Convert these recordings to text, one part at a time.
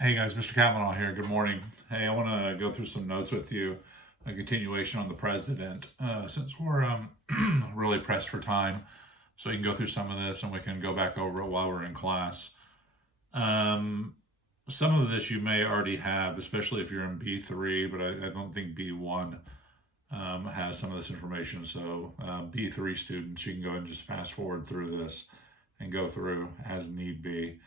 Hey guys, Mr. Kavanaugh here. Good morning. Hey, I want to go through some notes with you, a continuation on the president, since we're really pressed for time. So you can go through some of this and we can go back over it while we're in class. Um, some of this you may already have, especially if you're in B3, but I don't think B1 has some of this information. So B3 students, you can go ahead and just fast forward through this and go through as need be.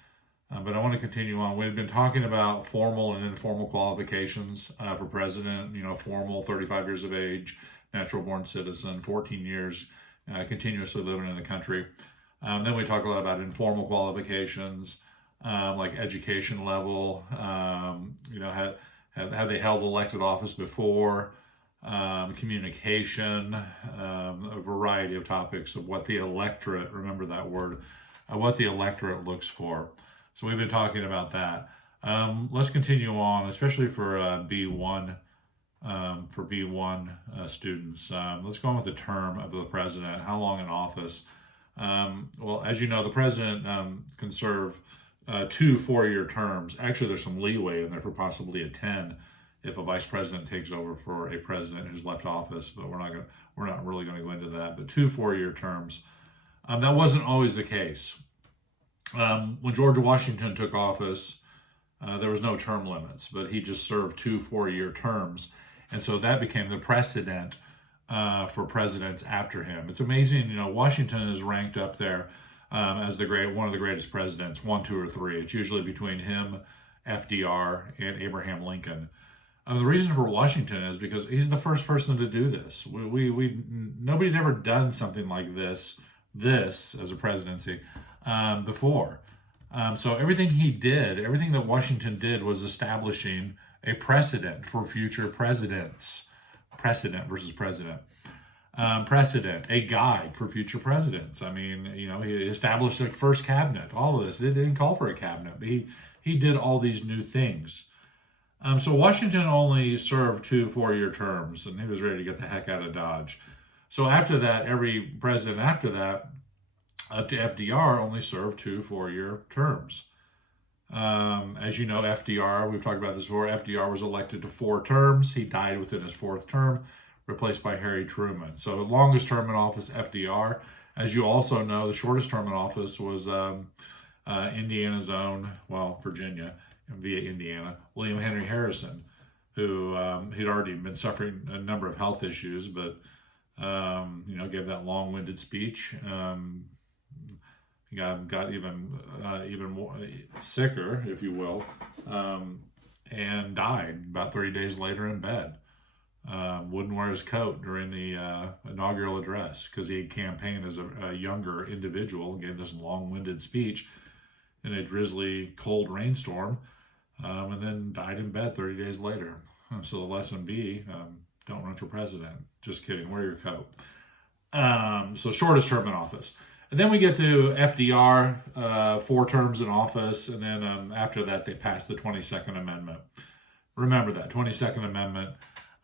But I want to continue on. We've been talking about formal and informal qualifications for president. Formal, 35 years of age, natural born citizen, 14 years, continuously living in the country. Then we talk a lot about informal qualifications, like education level. Have they held elected office before? Communication, a variety of topics of what the electorate, remember that word, what the electorate looks for. So we've been talking about that. Let's continue on, especially for B1, students. Let's go on with the term of the president. How long in office? Well, as you know, the president can serve 2 4-year terms. Actually, there's some leeway in there for possibly a 10 if a vice president takes over for a president who's left office. But we're not really going to go into that. But 2 4-year terms. That wasn't always the case. When George Washington took office, there was no term limits, but he just served 2 4-year terms. And so that became the precedent for presidents after him. It's amazing, Washington is ranked up there as one of the greatest presidents, 1, 2, or 3. It's usually between him, FDR, and Abraham Lincoln. The reason for Washington is because he's the first person to do this. Nobody's ever done something like this as a presidency before. So everything that Washington did was establishing a precedent for future presidents. Precedent versus president. Precedent, a guide for future presidents. He established the first cabinet. All of this. They didn't call for a cabinet, but he did all these new things. So Washington only served 2 4-year terms, and he was ready to get the heck out of Dodge. So after that, every president after that, up to FDR, only served 2 4-year terms. As you know, FDR, we've talked about this before, FDR was elected to 4 terms. He died within his 4th term, replaced by Harry Truman. So the longest term in office, FDR. As you also know, the shortest term in office was Indiana's own, Virginia, via Indiana, William Henry Harrison, who he'd already been suffering a number of health issues, but gave that long-winded speech. He got even more sicker, if you will, and died about 30 days later in bed. Wouldn't wear his coat during the inaugural address because he had campaigned as a younger individual and gave this long-winded speech in a drizzly, cold rainstorm, and then died in bed 30 days later. So the lesson B, don't run for president. Just kidding, wear your coat. So shortest term in office. And then we get to FDR, 4 terms in office, and then after that they passed the 22nd Amendment. Remember that, 22nd Amendment,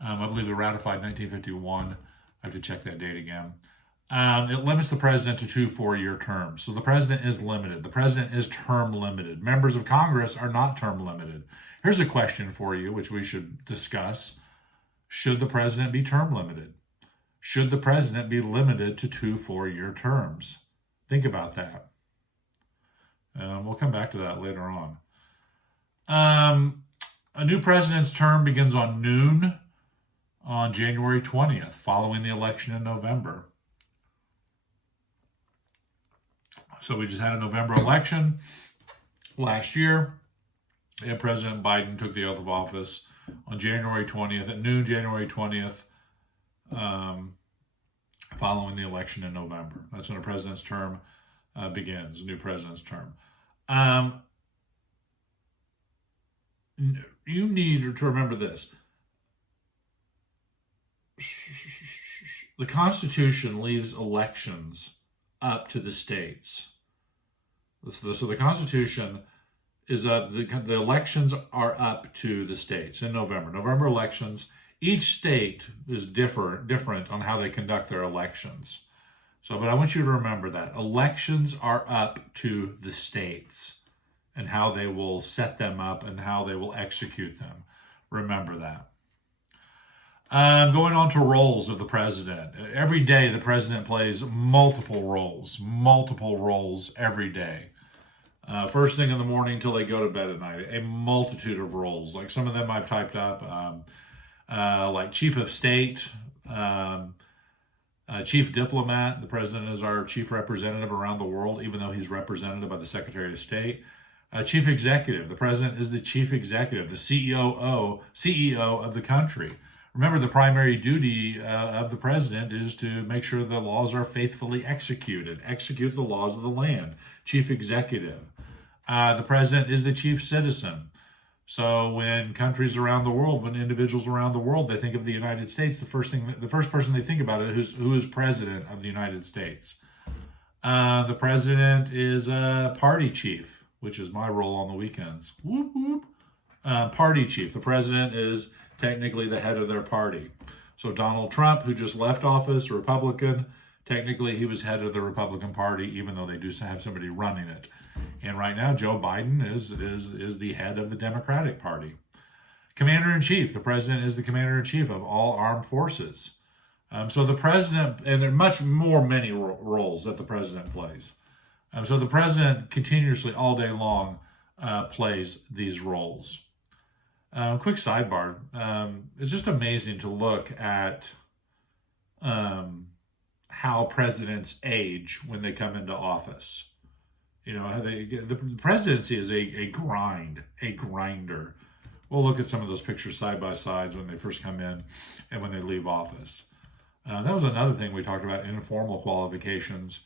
I believe it ratified 1951. I have to check that date again. It limits the president to 2 4-year terms. So the president is limited. The president is term limited. Members of Congress are not term limited. Here's a question for you, which we should discuss. Should the president be term limited? Should the president be limited to 2 4-year terms? Think about that. We'll come back to that later on. A new president's term begins on noon on January 20th, following the election in November. So we just had a November election last year, and President Biden took the oath of office on January 20th, at noon, January 20th, following the election in November. That's when a president's term begins, a new president's term. You need to remember this. The Constitution leaves elections up to the states. So the Constitution is the elections are up to the states in November. November elections. Each state is different on how they conduct their elections. But I want you to remember that elections are up to the states. and how they will set them up and how they will execute them. Remember that. Going on to roles of the president. Every day, the president plays multiple roles every day. First thing in the morning till they go to bed at night, a multitude of roles. Like some of them I've typed up, like chief of state, chief diplomat. The president is our chief representative around the world, even though he's represented by the Secretary of State. Chief executive. The president is the chief executive, the CEO of the country. Remember, the primary duty of the president is to make sure the laws are faithfully executed, execute the laws of the land. Chief executive. The president is the chief citizen. So when countries around the world, when individuals around the world, they think of the United States, the first person they think about is who is president of the United States. The president is a party chief, which is my role on the weekends. Whoop, whoop. Party chief. The president is technically the head of their party. So Donald Trump, who just left office, Republican, technically he was head of the Republican Party, even though they do have somebody running it. And right now, Joe Biden is the head of the Democratic Party. Commander-in-chief. The president is the commander-in-chief of all armed forces. So the president, and there are many roles that the president plays. So the president continuously all day long plays these roles. Quick sidebar. It's just amazing to look at how presidents age when they come into office. You know, the presidency is a grinder. We'll look at some of those pictures side by side when they first come in and when they leave office. That was another thing we talked about, informal qualifications.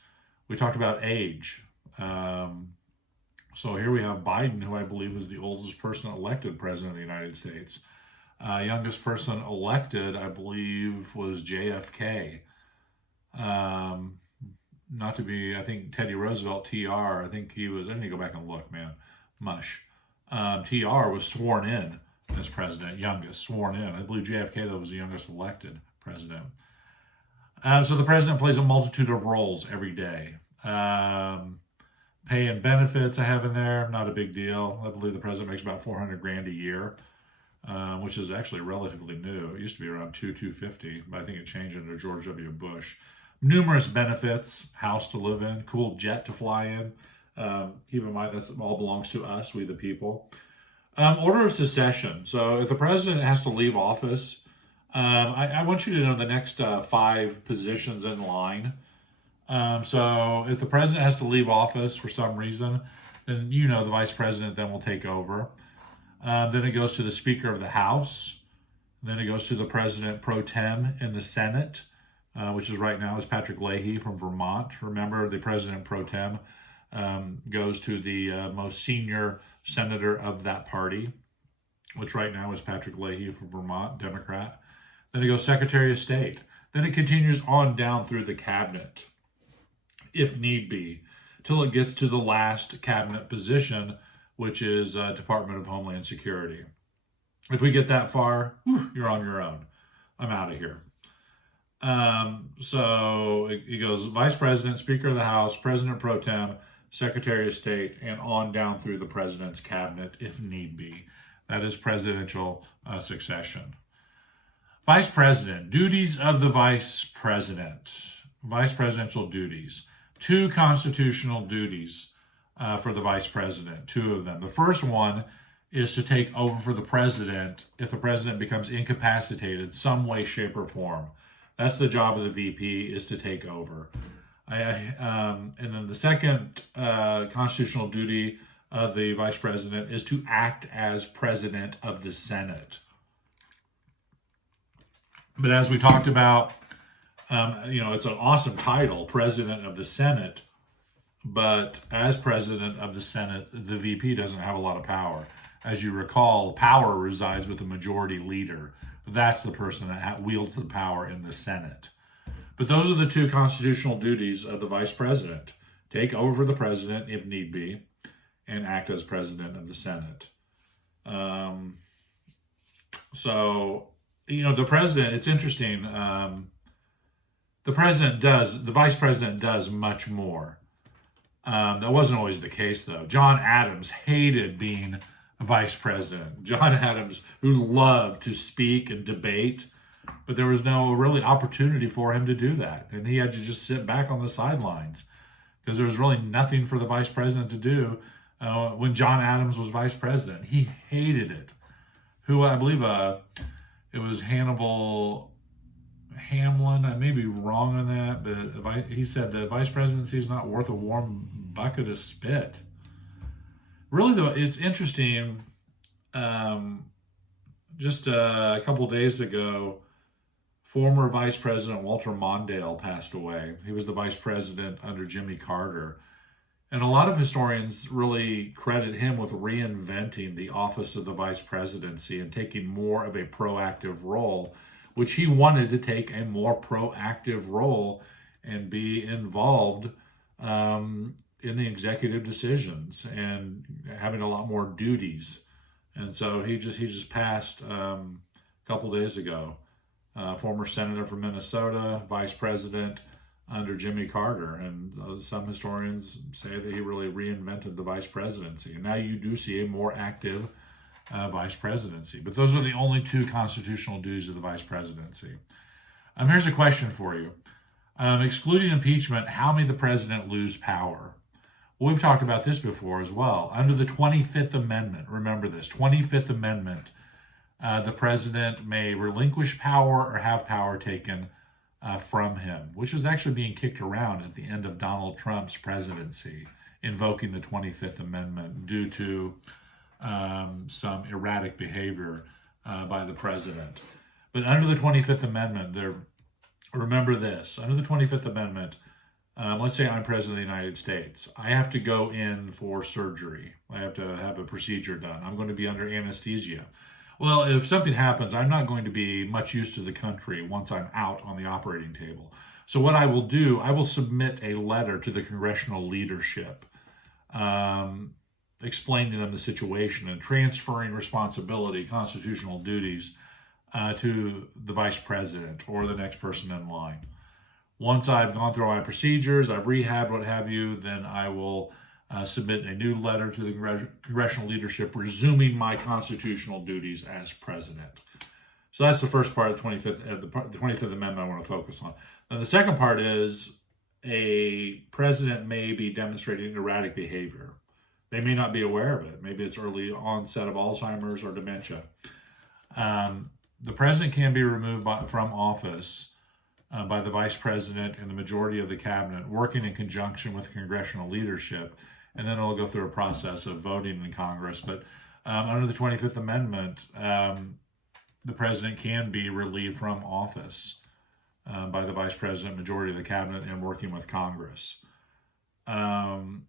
We talked about age. So here we have Biden, who I believe is the oldest person elected president of the United States. Youngest person elected, I believe, was JFK. Not to be, I think Teddy Roosevelt, TR, I think he was, I need to go back and look, man. Mush. TR was sworn in as president, youngest, sworn in. I believe JFK, though, was the youngest elected president. So the president plays a multitude of roles every day. Pay and benefits I have in there, not a big deal. I believe the president makes about $400,000 a year, which is actually relatively new. It used to be around $250, but I think it changed under George W. Bush. Numerous benefits, house to live in, cool jet to fly in. Keep in mind that all belongs to us, we the people. Order of succession. So if the president has to leave office, I want you to know the next 5 positions in line. So if the president has to leave office for some reason, then you know the vice president then will take over. Then it goes to the Speaker of the House. Then it goes to the President pro tem in the Senate, which is right now is Patrick Leahy from Vermont. Remember, the President pro tem goes to the most senior senator of that party, which right now is Patrick Leahy from Vermont, Democrat. Then it goes Secretary of State. Then it continues on down through the cabinet, if need be, till it gets to the last cabinet position, which is Department of Homeland Security. If we get that far, you're on your own. I'm out of here. So it goes Vice President, Speaker of the House, President pro tem, Secretary of State, and on down through the President's cabinet, if need be. That is presidential succession. Vice President, duties of the Vice President, Vice Presidential duties. 2 constitutional duties for the Vice President, 2 of them. The first one is to take over for the President if the President becomes incapacitated some way, shape, or form. That's the job of the VP, is to take over. And then the second constitutional duty of the Vice President is to act as President of the Senate. But as we talked about, it's an awesome title, President of the Senate. But as President of the Senate, the VP doesn't have a lot of power. As you recall, power resides with the majority leader. That's the person that wields the power in the Senate. But those are the 2 constitutional duties of the Vice President. Take over the President if need be, and act as President of the Senate. The President, it's interesting. The Vice President does much more. That wasn't always the case, though. John Adams hated being a vice president. John Adams, who loved to speak and debate, but there was no really opportunity for him to do that. And he had to just sit back on the sidelines because there was really nothing for the vice president to do when John Adams was vice president. He hated it. Who I believe it was Hannibal Hamlin. I may be wrong on that, but he said the vice presidency is not worth a warm bucket of spit. Really, though, it's interesting. Just a couple days ago, former Vice President Walter Mondale passed away. He was the vice president under Jimmy Carter. And a lot of historians really credit him with reinventing the office of the vice presidency and taking more of a proactive role, which he wanted to take a more proactive role and be involved in the executive decisions and having a lot more duties. And so he just passed a couple days ago. Former senator from Minnesota, vice president under Jimmy Carter. And some historians say that he really reinvented the vice presidency. And now you do see a more active vice presidency. But those are the only two constitutional duties of the vice presidency. Here's a question for you. Excluding impeachment, how may the president lose power? Well, we've talked about this before as well. Under the 25th Amendment, remember this, 25th Amendment, the president may relinquish power or have power taken from him, which was actually being kicked around at the end of Donald Trump's presidency, invoking the 25th Amendment due to some erratic behavior by the president. But under the 25th Amendment, remember this, under the 25th Amendment, let's say I'm president of the United States. I have to go in for surgery. I have to have a procedure done. I'm going to be under anesthesia. Well, if something happens, I'm not going to be much use to the country once I'm out on the operating table. So what I will do, I will submit a letter to the congressional leadership explaining to them the situation and transferring responsibility, constitutional duties to the vice president or the next person in line. Once I've gone through all my procedures, I've rehabbed, what have you, then I will submit a new letter to the congressional leadership resuming my constitutional duties as president. So that's the first part of the 25th Amendment I want to focus on. Then the second part is a president may be demonstrating erratic behavior. They may not be aware of it. Maybe it's early onset of Alzheimer's or dementia. The president can be removed from office by the vice president and the majority of the cabinet working in conjunction with congressional leadership, and then it'll go through a process of voting in Congress. But under the 25th Amendment, the president can be relieved from office by the vice president, majority of the cabinet, and working with Congress. And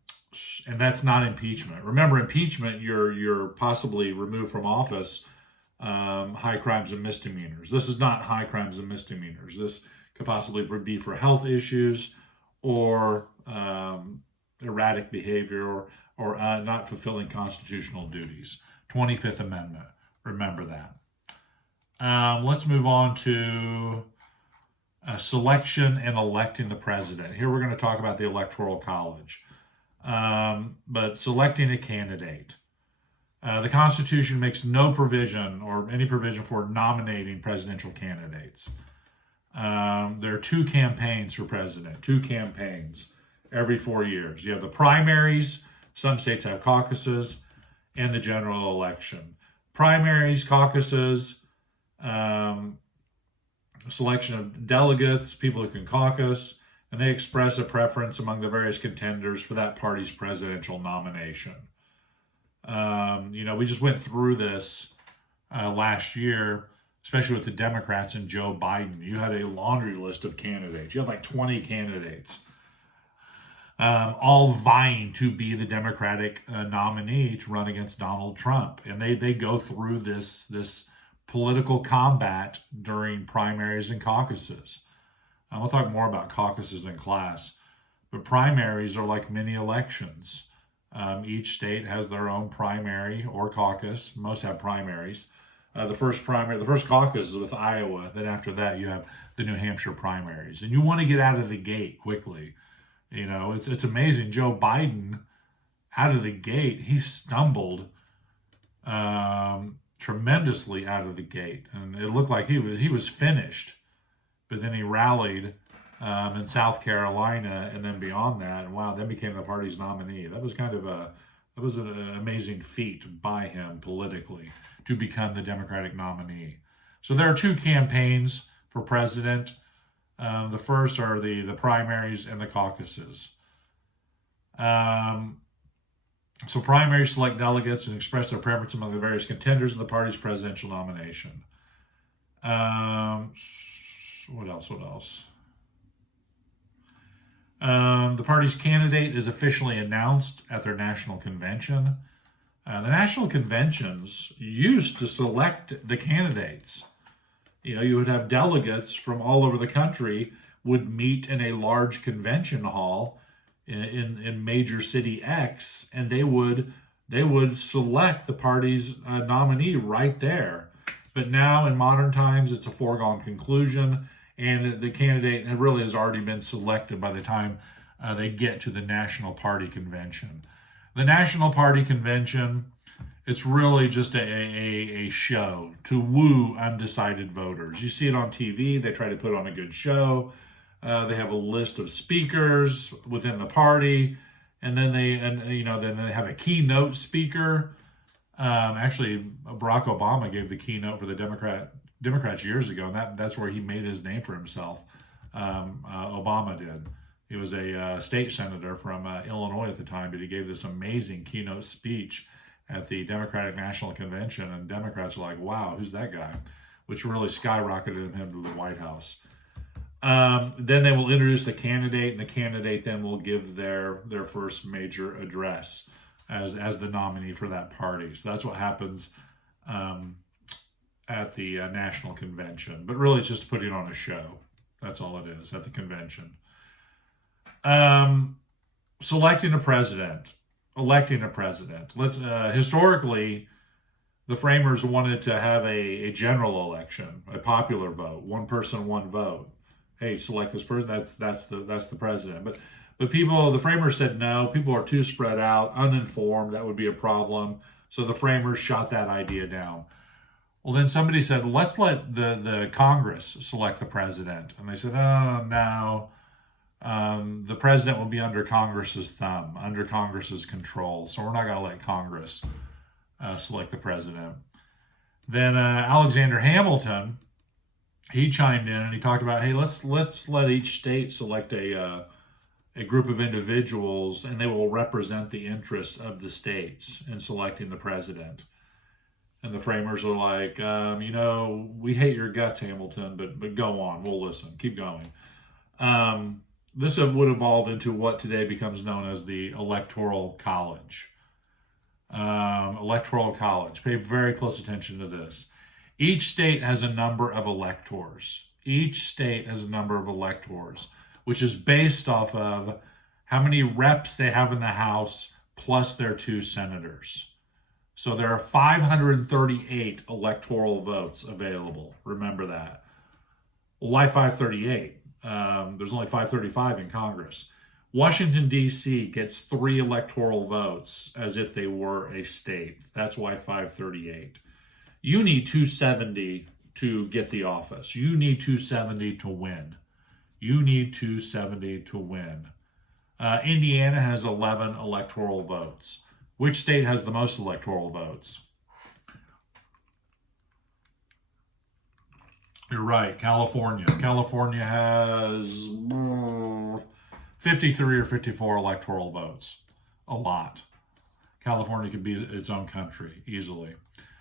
that's not impeachment. Remember, impeachment, you're possibly removed from office, high crimes and misdemeanors. This is not high crimes and misdemeanors. This could possibly be for health issues or erratic behavior or not fulfilling constitutional duties. 25th Amendment. Remember that. Let's move on to selection and electing the president. Here we're going to talk about the Electoral College. But selecting a candidate. The Constitution makes no provision or any provision for nominating presidential candidates. There are two campaigns for president, two campaigns every 4 years. You have the primaries, some states have caucuses, and the general election. Primaries, caucuses, selection of delegates, people who can caucus, and they express a preference among the various contenders for that party's presidential nomination. We just went through this last year, especially with the Democrats and Joe Biden. You had a laundry list of candidates. You had like 20 candidates, all vying to be the Democratic nominee to run against Donald Trump. And they go through this political combat during primaries and caucuses. We'll talk more about caucuses in class, but primaries are like mini elections. Each state has their own primary or caucus. Most have primaries. The first caucus is with Iowa. Then after that, you have the New Hampshire primaries. And you want to get out of the gate quickly It's amazing. Joe Biden, out of the gate, he stumbled tremendously out of the gate, and it looked like he was finished. But then he rallied in South Carolina, and then beyond that, and wow, then became the party's nominee. That was an amazing feat by him politically to become the Democratic nominee. So there are two campaigns for president. The first are the primaries and the caucuses. So primaries select delegates and express their preference among the various contenders in the party's presidential nomination. What else? The party's candidate is officially announced at their national convention. The national conventions used to select the candidates. You would have delegates from all over the country would meet in a large convention hall in major city X, and they would select the party's nominee right there. But now in modern times, it's a foregone conclusion, and the candidate really has already been selected by the time they get to the National Party Convention. The National Party Convention, it's really just a show to woo undecided voters. You see it on TV. They try to put on a good show. They have a list of speakers within the party, and then they have a keynote speaker. Actually, Barack Obama gave the keynote for the Democrats years ago, and that's where he made his name for himself. Obama did. He was a state senator from Illinois at the time, but he gave this amazing keynote speech at the Democratic National Convention, and Democrats are like, wow, who's that guy? Which really skyrocketed him to the White House. Then they will introduce the candidate, and the candidate then will give their first major address as the nominee for that party. So that's what happens at the National Convention. But really, it's just putting on a show. That's all it is at the convention. Selecting a president. Electing a president. Historically, the framers wanted to have a general election, a popular vote, one person, one vote. Hey, select this person. That's the president. But the framers said no. People are too spread out, uninformed. That would be a problem. So the framers shot that idea down. Well, then somebody said, let's let the Congress select the president, and they said, oh no. The president will be under Congress's thumb, under Congress's control. So we're not going to let Congress select the president. Then Alexander Hamilton, he chimed in and he talked about, hey, let's let each state select a group of individuals, and they will represent the interests of the states in selecting the president. And the framers are like, we hate your guts, Hamilton, but go on, we'll listen, keep going. This would evolve into what today becomes known as the Electoral College. Electoral College. Pay very close attention to this. Each state has a number of electors. Which is based off of how many reps they have in the House plus their 2 senators. So there are 538 electoral votes available. Remember that. Well, why 538? There's only 535 in Congress. Washington, D.C. gets 3 electoral votes as if they were a state. That's why 538. You need 270 to get the office. You need 270 to win. Indiana has 11 electoral votes. Which state has the most electoral votes? You're right, California. California has 53 or 54 electoral votes. A lot. California could be its own country easily.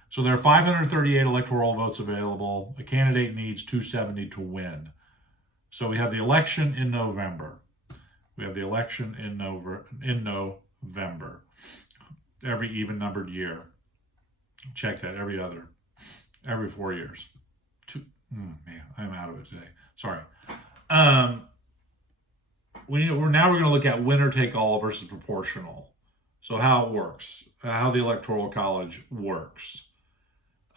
So there are 538 electoral votes available. A candidate needs 270 to win. So we have the election in November. Every even-numbered year. Check that, every 4 years. Man, I'm out of it today. Sorry. We're going to look at winner-take-all versus proportional. So how it works, how the Electoral College works.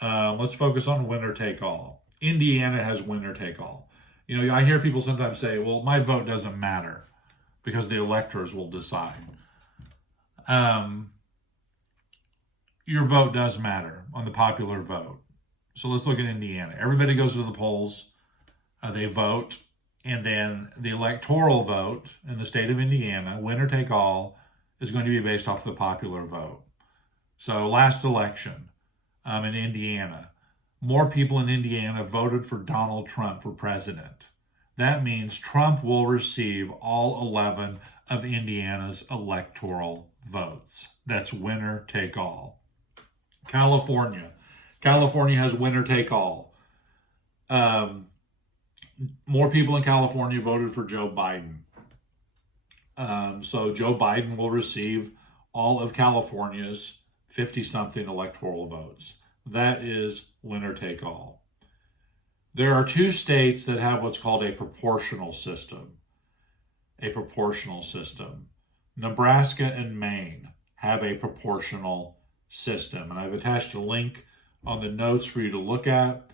Let's focus on winner-take-all. Indiana has winner-take-all. I hear people sometimes say, well, my vote doesn't matter. because the electors will decide. Your vote does matter on the popular vote. So let's look at Indiana. Everybody goes to the polls, they vote, and then the electoral vote in the state of Indiana, winner take all, is going to be based off the popular vote. So last election in Indiana, more people in Indiana voted for Donald Trump for president. That means Trump will receive all 11 of Indiana's electoral votes. That's winner take all. California has winner take all. More people in California voted for Joe Biden. So Joe Biden will receive all of California's 50-something electoral votes. That is winner take all. There are 2 states that have what's called a proportional system. Nebraska and Maine have a proportional system. And I've attached a link on the notes for you to look at.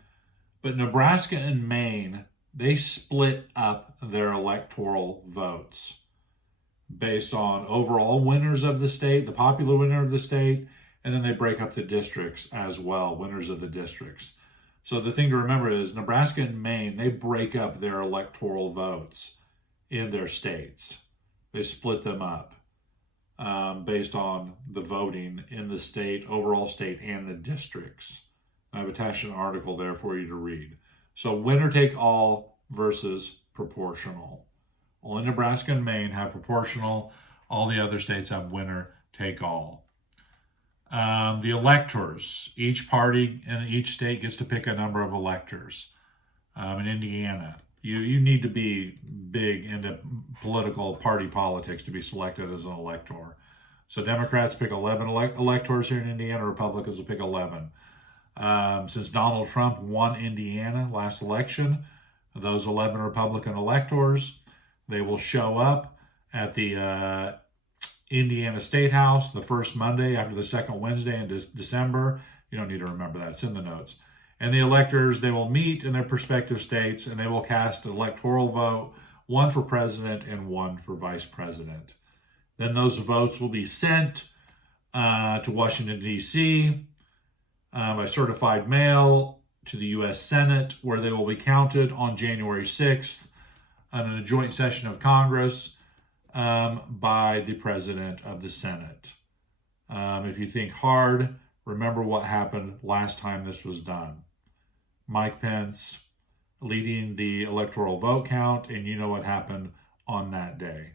But Nebraska and Maine, they split up their electoral votes based on overall winners of the state, the popular winner of the state, and then they break up the districts as well, winners of the districts. So the thing to remember is Nebraska and Maine, they break up their electoral votes in their states. They split them up based on the voting in the state, overall state, and the districts. I've attached an article there for you to read. So winner take all versus proportional. Only Nebraska and Maine have proportional. All the other states have winner take all. The electors, each party in each state gets to pick a number of electors. In Indiana, you need to be big into political party politics to be selected as an elector. So Democrats pick 11 electors here in Indiana. Republicans will pick 11. Since Donald Trump won Indiana last election, those 11 Republican electors, they will show up at the Indiana State House the first Monday after the second Wednesday in December. You don't need to remember that. It's in the notes. And the electors, they will meet in their respective states and they will cast an electoral vote, one for president and one for vice president. Then those votes will be sent to Washington, D.C. By certified mail to the U.S. Senate, where they will be counted on January 6th in a joint session of Congress by the President of the Senate. If you think hard, remember what happened last time this was done. Mike Pence leading the electoral vote count, and you know what happened on that day.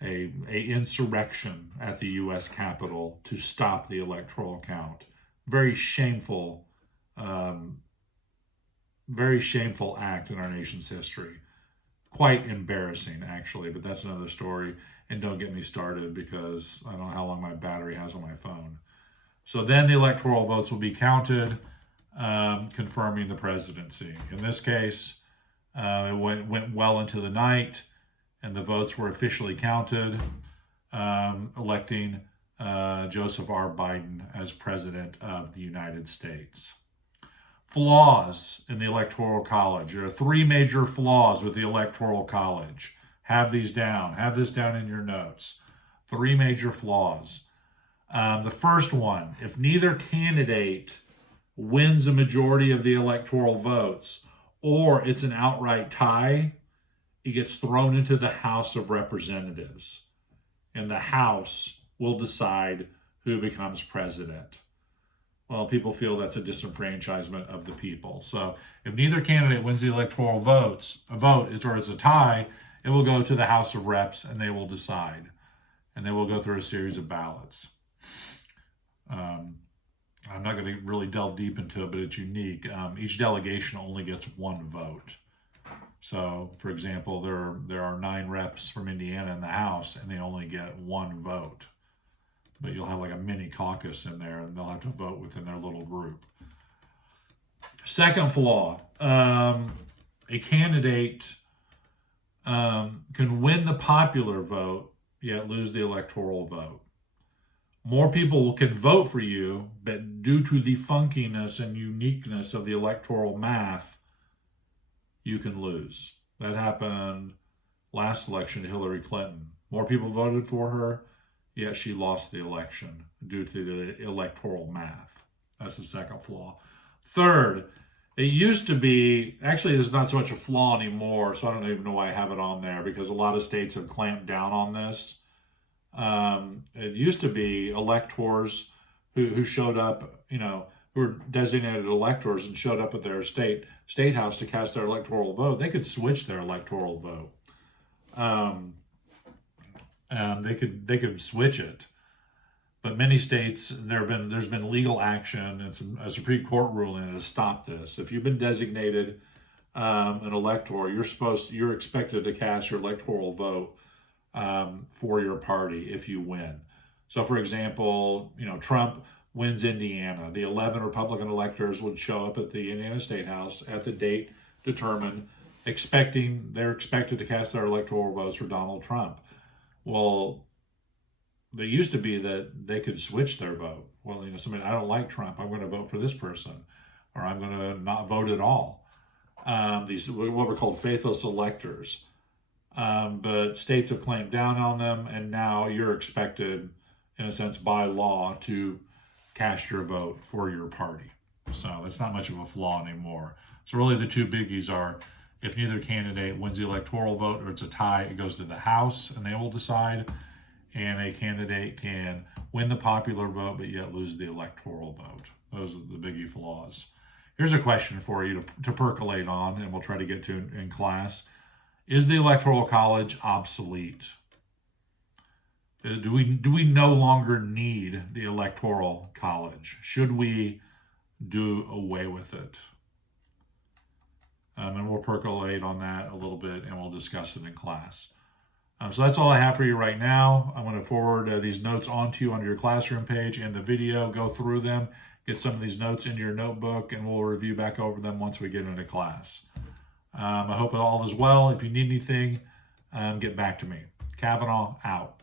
A insurrection at the U.S. Capitol to stop the electoral count. Very shameful act in our nation's history. Quite embarrassing, actually, but that's another story. And don't get me started because I don't know how long my battery has on my phone. So then the electoral votes will be counted, confirming the presidency. In this case, it went well into the night, and the votes were officially counted, electing Joseph R. Biden as president of the United States. Flaws in the Electoral College. There are 3 major flaws with the Electoral College. Have these down. Have this down in your notes. 3 major flaws. The first one, if neither candidate wins a majority of the electoral votes, or it's an outright tie, it gets thrown into the House of Representatives. And the House will decide who becomes president. Well, people feel that's a disenfranchisement of the people. So if neither candidate wins the electoral vote, or it's a tie, it will go to the House of Reps and they will decide. And they will go through a series of ballots. I'm not going to really delve deep into it, but it's unique. Each delegation only gets 1 vote. So, for example, there are 9 reps from Indiana in the House, and they only get 1 vote. But you'll have like a mini caucus in there, and they'll have to vote within their little group. Second flaw, a candidate can win the popular vote, yet lose the electoral vote. More people can vote for you, but due to the funkiness and uniqueness of the electoral math, you can lose. That happened last election to Hillary Clinton. More people voted for her, yet she lost the election due to the electoral math. That's the second flaw. Third, it used to be, actually, this is not so much a flaw anymore, so I don't even know why I have it on there, because a lot of states have clamped down on this. It used to be electors who showed up, who were designated electors and showed up at their state house to cast their electoral vote. They could switch their electoral vote. They could switch it. But many states, there's been legal action and a Supreme Court ruling that has stopped this. If you've been designated an elector, you're expected to cast your electoral vote for your party if you win. So, for example, Trump wins Indiana. The 11 Republican electors would show up at the Indiana State House at the date determined, they're expected to cast their electoral votes for Donald Trump. Well, there used to be that they could switch their vote. Well, somebody, I don't like Trump, I'm going to vote for this person, or I'm going to not vote at all. These, what were called faithless electors. But states have clamped down on them, and now you're expected, in a sense, by law, to cast your vote for your party. So that's not much of a flaw anymore. So really the two biggies are, if neither candidate wins the electoral vote or it's a tie, it goes to the House and they will decide. And a candidate can win the popular vote but yet lose the electoral vote. Those are the biggie flaws. Here's a question for you to percolate on, and we'll try to get to in class. Is the Electoral College obsolete? Do we no longer need the Electoral College? Should we do away with it? And we'll percolate on that a little bit, and we'll discuss it in class. So that's all I have for you right now. I'm going to forward these notes onto you on your classroom page and the video. Go through them, get some of these notes into your notebook, and we'll review back over them once we get into class. I hope it all is well. If you need anything, get back to me. Kavanaugh out.